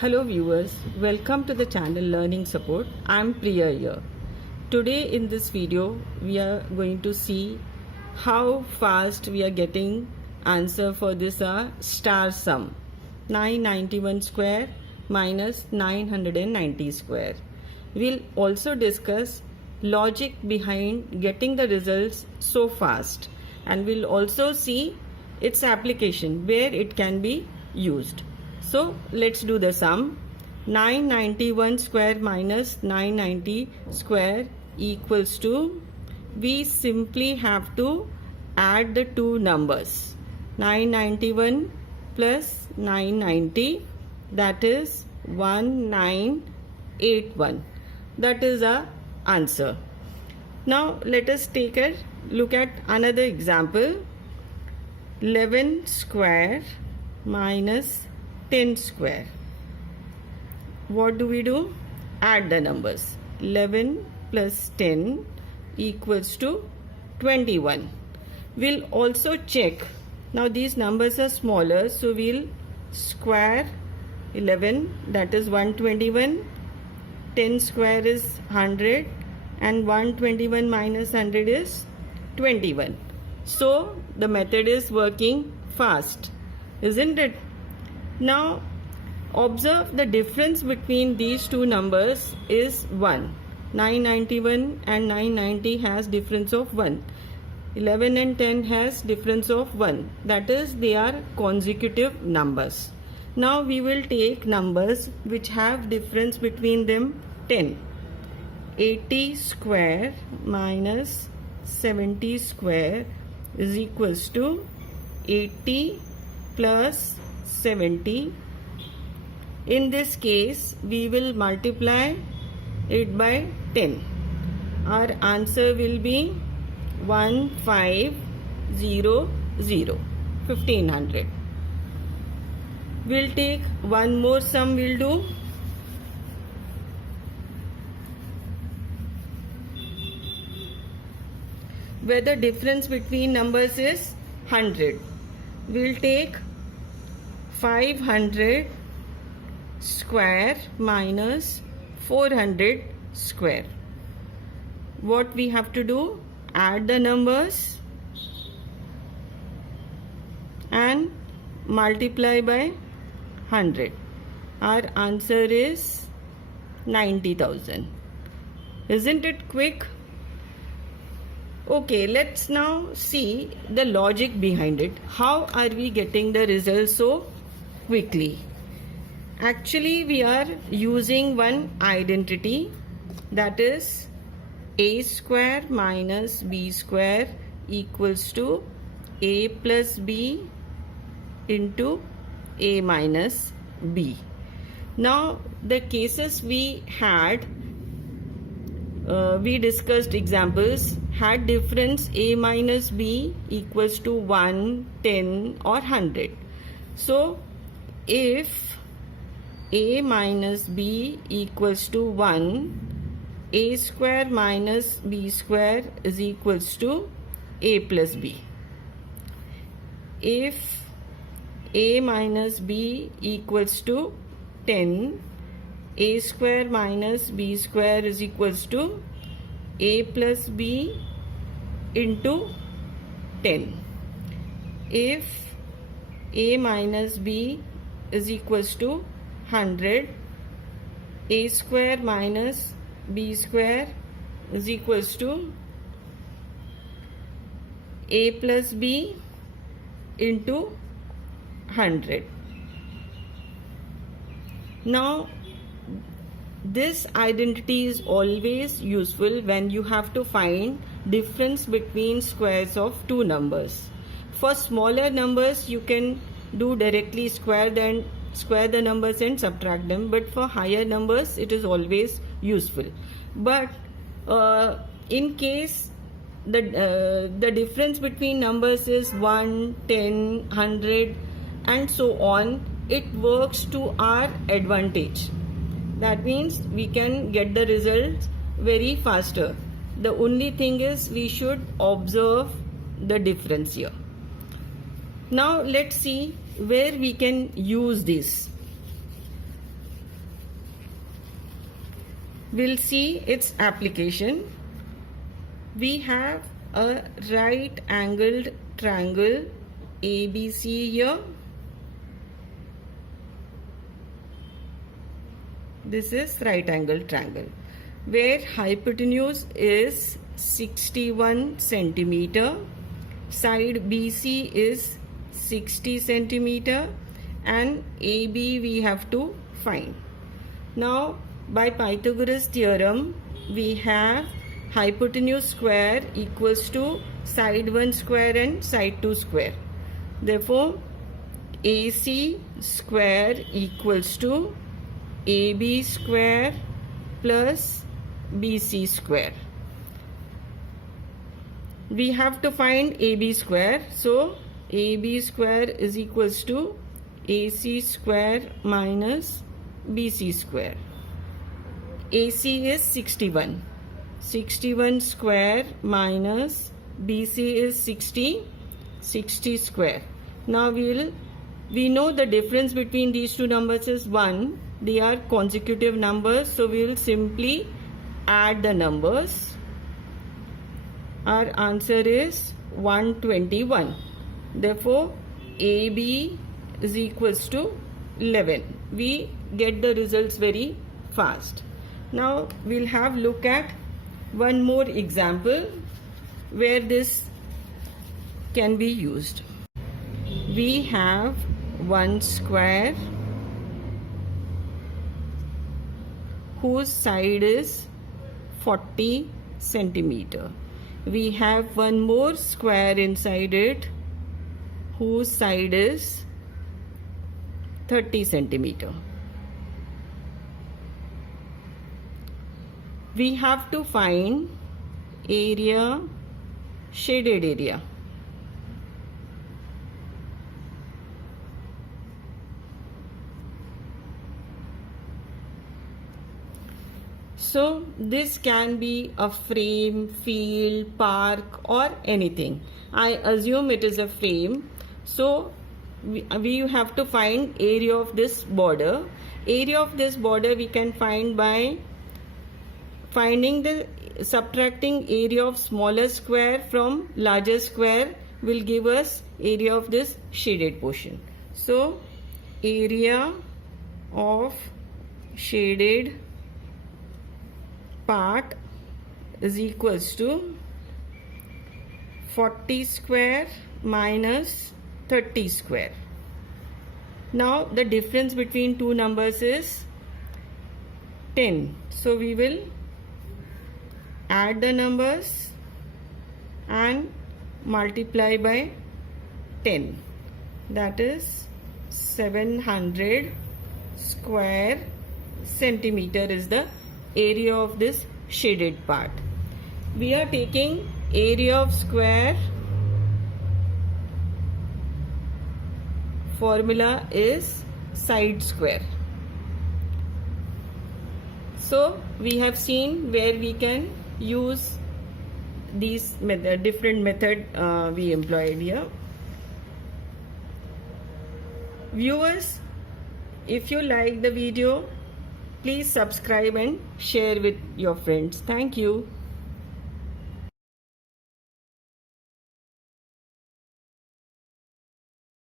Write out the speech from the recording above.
Hello viewers, welcome to the channel Learning Support. I'm Priya here. Today in this video we are going to see how fast we are getting answer for this star sum 991 square minus 990 square. We'll also discuss logic behind getting the results so fast, and we'll also see its application where it can be used. So let's do the sum. 991 square minus 990 square equals to, we simply have to add the two numbers, 991 plus 990, that is 1981. That is our answer. Now let us take a look at another example. 11 square minus 10 square. What do we do? Add the numbers. 11 plus 10 equals to 21. We'll also check. Now these numbers are smaller, so we'll square 11, that is 121. 10 square is 100, and 121 minus 100 is 21. So the method is working fast, isn't it? Now observe the difference between these two numbers is 1. 991 and 990 has difference of 1. 11 and 10 has difference of 1. That is, they are consecutive numbers. Now we will take numbers which have difference between them 10. 80 square minus 70 square is equals to 80 plus 70. In this case we will multiply it by 10. Our answer will be 1500, 1500. We'll take one more sum, we'll do. Where the difference between numbers is 100. We'll take 500 square minus 400 square. What we have to do? Add the numbers and multiply by 100. Our answer is 90,000. Isn't it quick? Okay, let's now see the logic behind it. How are we getting the results so quickly? Actually, we are using one identity, that is a square minus b square equals to a plus b into a minus b. Now the cases we had, we discussed examples, had difference a minus b equals to 1, 10 or 100. So if a minus b equals to 1, a square minus b square is equals to a plus b. If a minus b equals to 10, a square minus b square is equals to a plus b into 10. If a minus b is equals to 100, a square minus b square is equals to a plus b into 100. Now this identity is always useful when you have to find difference between squares of two numbers. For smaller numbers you can do directly square the numbers and subtract them, but for higher numbers it is always useful. But in case the difference between numbers is 1, 10, 100 and so on, it works to our advantage. That means we can get the results very faster. The only thing is we should observe the difference here. Now let's see where we can use this. we'll see its application. We have a right angled triangle ABC here. This is right angled triangle where hypotenuse is 61 centimeter, side BC is 60 centimeter, and AB we have to find. Now by Pythagoras theorem we have hypotenuse square equals to side 1 square and side 2 square. Therefore AC square equals to AB square plus BC square. We have to find AB square, so AB square is equals to AC square minus BC square. AC is 61. 61 square minus BC is 60. 60 square. Now we know the difference between these two numbers is 1. They are consecutive numbers, so we will simply add the numbers. Our answer is 121. Therefore AB is equals to 11. We get the results very fast. Now we'll have look at one more example where this can be used. We have one square whose side is 40 centimeter. We have one more square inside it whose side is 30 centimeter. We have to find area, shaded area. So this can be a frame, field, park or anything. I assume it is a frame. So we have to find area of this border. Area of this border we can find by subtracting area of smaller square from larger square will give us area of this shaded portion. So area of shaded part is equals to 40 square minus 30 square. Now the difference between two numbers is 10. So we will add the numbers and multiply by 10. That is 700 square centimeter is the area of this shaded part. We are taking area of square, formula is side square. So we have seen where we can use these different method we employed here. Viewers, if you like the video, please subscribe and share with your friends. Thank you.